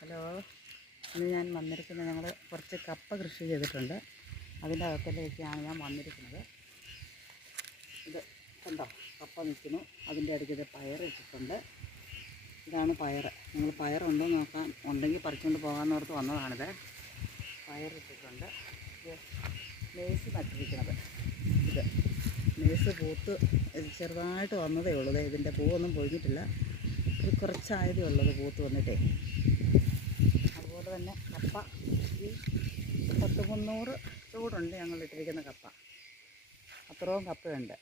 Hello, ഇന്ന് ഞാൻ വന്നിരിക്കുന്നത് ഞങ്ങൾ കുറച്ച് കപ്പ കൃഷി ചെയ്തിട്ടുണ്ട്. അതിൻ്റെ അകത്തിലേക്കാണ് ഞാൻ വന്നിരിക്കുന്നത്. ഇത് കണ്ടോ, കപ്പ നിൽക്കുന്നു. അതിൻ്റെ ഇടയ്ക്ക് ഇത് പയറിട്ടിട്ടുണ്ട്. ഇതാണ് പയർ. നിങ്ങൾ പയറുണ്ടോ നോക്കാൻ, ഉണ്ടെങ്കിൽ പറിച്ചുകൊണ്ട് പോകാമെന്നോർത്ത് വന്നതാണിത്. പയറിട്ടിട്ടുണ്ട്. ഇത് നെയ്സ് നട്ടിരിക്കുന്നത്. ഇത് നെയ്സ് പൂത്ത് ചെറുതായിട്ട് വന്നതേ ഉള്ളൂ. ഇതിൻ്റെ പൂവൊന്നും പൊഴിഞ്ഞിട്ടില്ല. ഇത് കുറച്ചായതേ ഉള്ളത് പൂത്ത് വന്നിട്ടേ. അതുപോലെ തന്നെ കപ്പ ഈ 300 ചൂടുണ്ട് ഞങ്ങളിട്ടിരിക്കുന്ന കപ്പ. അത്രയും കപ്പയുണ്ട്.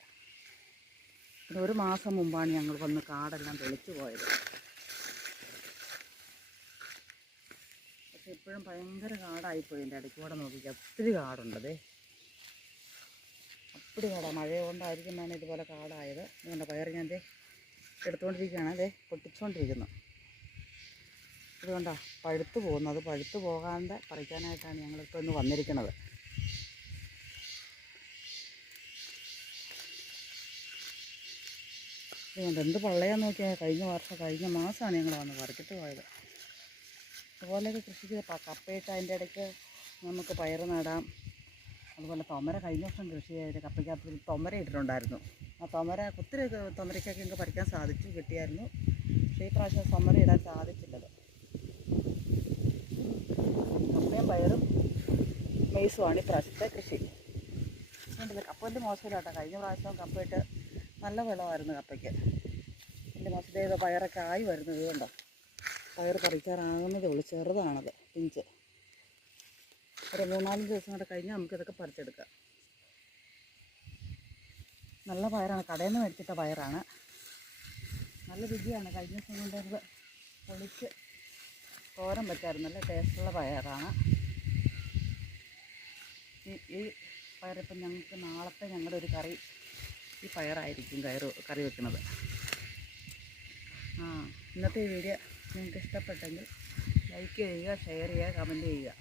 പിന്നെ 1 മാസം മുമ്പാണ് ഞങ്ങൾ വന്ന് കാടെല്ലാം തെളിച്ചു പോയത്. പക്ഷെ ഇപ്പോഴും ഭയങ്കര കാടായിപ്പോയി. എൻ്റെ ഇടയ്ക്ക് കൂടെ നോക്കിക്കുക, ഒത്തിരി കാടുണ്ടതേ. അപ്പടി കാടാണ്. മഴ കൊണ്ടായിരിക്കും ഞാൻ ഇതുപോലെ കാടായത്. അതുകൊണ്ട് പയർ ഞാൻ എടുത്തുകൊണ്ടിരിക്കുകയാണ്. പൊട്ടിച്ചുകൊണ്ടിരിക്കുന്നു. ഇതുകൊണ്ടാ പഴുത്ത് പോകുന്നു. അത് പഴുത്ത് പോകാതെ പറിക്കാനായിട്ടാണ് ഞങ്ങളിപ്പോൾ ഇന്ന് വന്നിരിക്കുന്നത്. അതുകൊണ്ട് എന്ത് പള്ളയാന്ന് നോക്കിയാൽ കഴിഞ്ഞ മാസമാണ് ഞങ്ങൾ വന്ന് പറിച്ചിട്ട് പോയത്. അതുപോലെയൊക്കെ കൃഷിക്ക് കപ്പയിട്ട് അതിൻ്റെ ഇടയ്ക്ക് നമുക്ക് പയർ നടാം. അതുപോലെ തൊമര കഴിഞ്ഞ വർഷം കൃഷി ചെയ്ത് കപ്പയ്ക്കകത്ത് തൊമര ഇട്ടിട്ടുണ്ടായിരുന്നു. ആ ഒത്തിരി തൊമരയ്ക്കൊക്കെ ഞങ്ങൾക്ക് പറിക്കാൻ സാധിച്ചു, കിട്ടിയായിരുന്നു. പക്ഷേ ഈ പ്രാവശ്യം തൊമര ഇടാൻ സാധിച്ചില്ലത്. കപ്പയും പയറും മെയ്സുമാണ് ഈ പ്രാവശ്യത്തെ കൃഷി. അതുകൊണ്ടല്ലേ കപ്പ വലിയ മോശമില്ല കേട്ടോ. കഴിഞ്ഞ പ്രാവശ്യം കപ്പയിട്ട് നല്ല വിളമായിരുന്നു കപ്പയ്ക്ക്. വലിയ മോശം പയറൊക്കെ ആയി വരുന്നത് കണ്ടോ. പയർ പറിക്കാറാകുന്നതേ ഉള്ളൂ. ചെറുതാണത്, പിഞ്ച്. ഒരു 3-4 ദിവസം കൂടെ കഴിഞ്ഞാൽ നമുക്കിതൊക്കെ പറിച്ചെടുക്കാം. നല്ല പയറാണ്. കടയിൽ നിന്ന് മേടിച്ചിട്ട പയറാണ്. നല്ല രുചിയാണ്. കഴിഞ്ഞ ദിവസം കൊണ്ടത് പൊളിച്ച് തോരൻ വെച്ചായിരുന്നു. നല്ല ടേസ്റ്റുള്ള പയറാണ്. ഈ പയറിപ്പം ഞങ്ങൾക്ക് നാളത്തെ ഞങ്ങളുടെ ഒരു കറി ഈ പയറായിരിക്കും കറി വെക്കുന്നത്. ഇന്നത്തെ ഈ വീഡിയോ നിങ്ങൾക്ക് ഇഷ്ടപ്പെട്ടെങ്കിൽ ലൈക്ക് ചെയ്യുക, ഷെയർ ചെയ്യുക, കമൻറ്റ് ചെയ്യുക.